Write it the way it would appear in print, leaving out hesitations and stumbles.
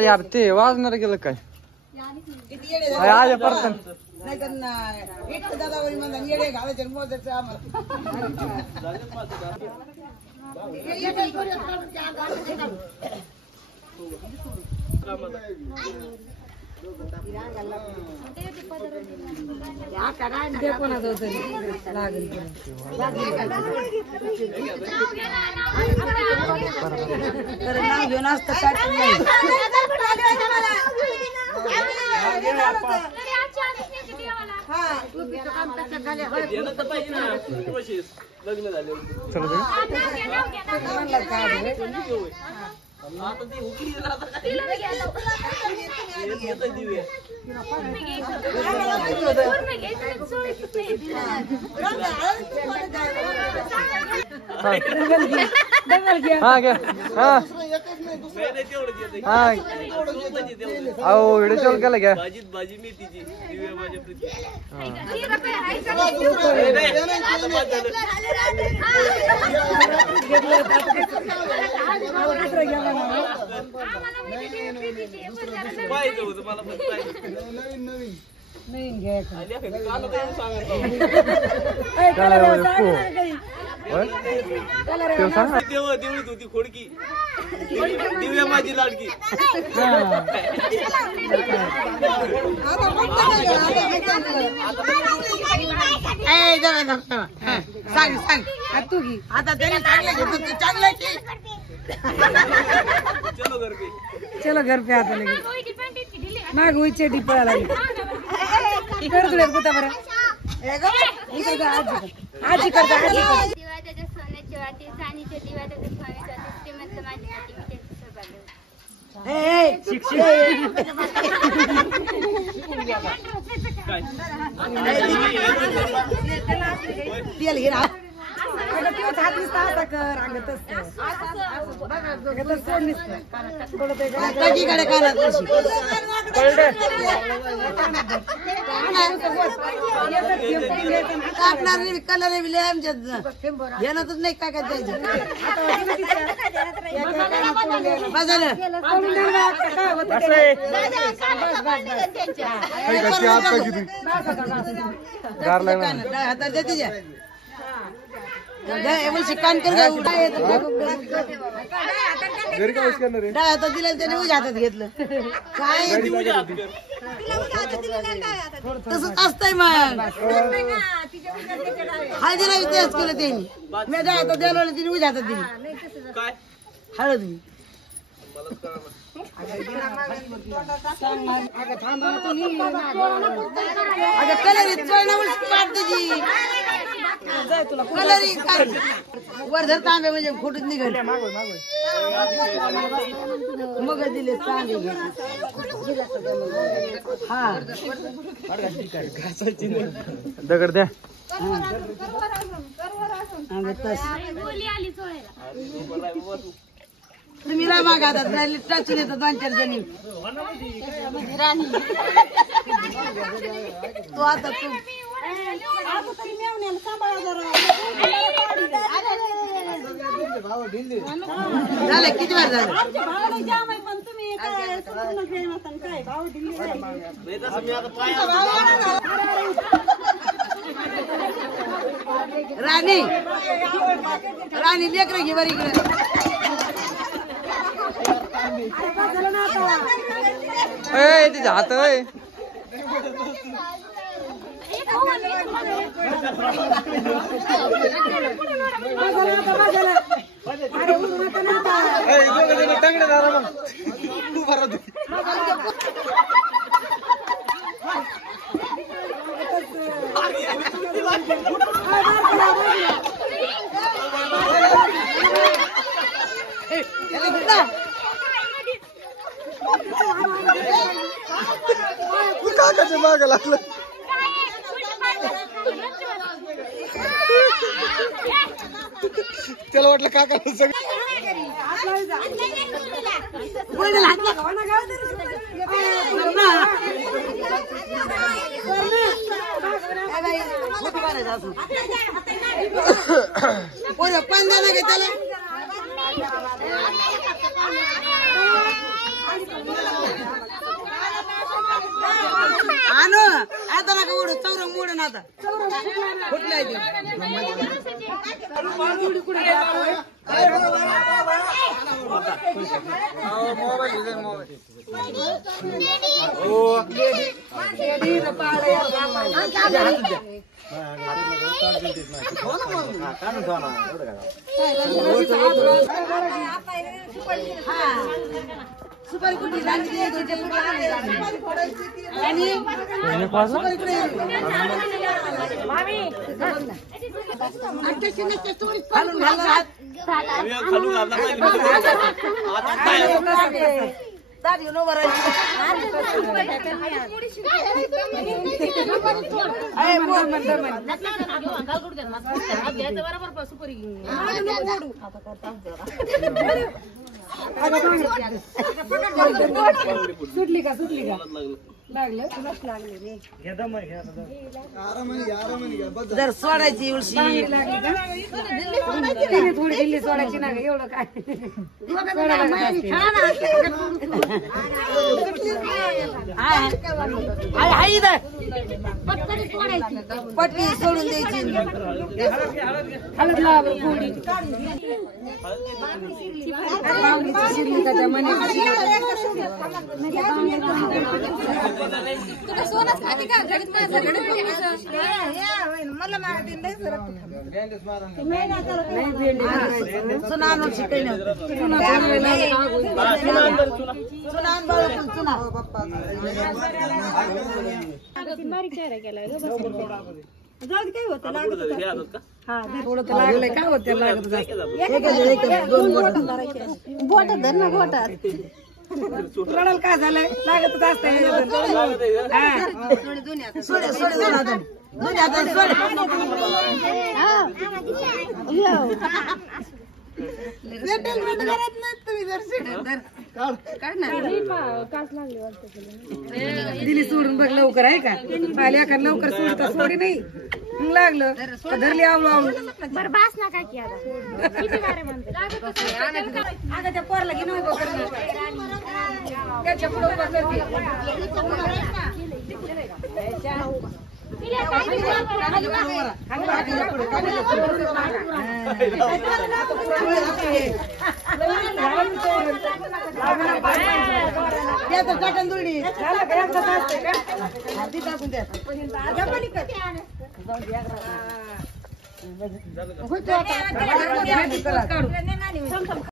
यार ते वाजणार गेलं काय आज पर्सन नाही त्यांना एक दादावरी म्हणा येडे घालायचे मोजायचं आम्हाला नाव घेऊन असतं लग्न झाले आता ती उकली व्हिडिओ केला घ्या भाजी मेथीची दिव्या माझ्या प्रीती पाहिजे होतं मला पण नवीन घ्यायचं देवळीत होती खोडकी दिव्या माझी लाडकी सांग सांग तू घे आता त्याने चांगलं घेतो तू चांगलं की चलो घर पे चलो घर पे आता लगे माग उईचे डिपळा लागली कर तुला कुठं बरं आजी करता आजी दिवाळीच्या सोन्याची वाटी सानीच्या दिवाळीच्या सोन्याची वाटी श्रीमंत माझ्यासाठी मी त्याचं कलर घेणारच नाही काय काय द्यायचं शिकान हातात दिलं त्याने उद्या हातात घेतलं काय तसंच असतंय मग हळदीला तेच केलं त्यांनी मी डाळ हातात द्यायला तिने उद्या हातात दिली हळद मी कलर वर्धर तांबे म्हणजे खोटूच निघाले मग दिले तांबे हा दगड द्या तुम्ही रामा घातात टाचून येतो 2-4 जणी तो आता तू झालं किती वेळ झालं राणी राणी लेकरं घे बरी इकडे तिच्या हात टांगडे झाला मग तू भरा काकाच्या माग लागलं त्याला वाटलं काकाला सगळं आणू आता नका उडू चौरंग मोडून आता कुठला सुपारी कुठली खालून घालला सुटली का लागलं जर सोडायची उलशी थोडी दिल्ली सोडायची ना एवढं काय पट्टी सोडून द्यायची हळद लाव थोडी शिरली का त्या मनीची थोडं तर लागलंय काय होत बोटात धर ना बोटात रडाल काय झालंय लागतच असतंय दिली सोडून बघ लवकर आहे का पाहिल्या का लवकर सोडता सोडी नाही मग लागलं धरली आवळू आवळू बरं बास ना काय की आता त्या पोरला घेऊन उभं कर त्याच्या पुढे उभं करते टाकून द्या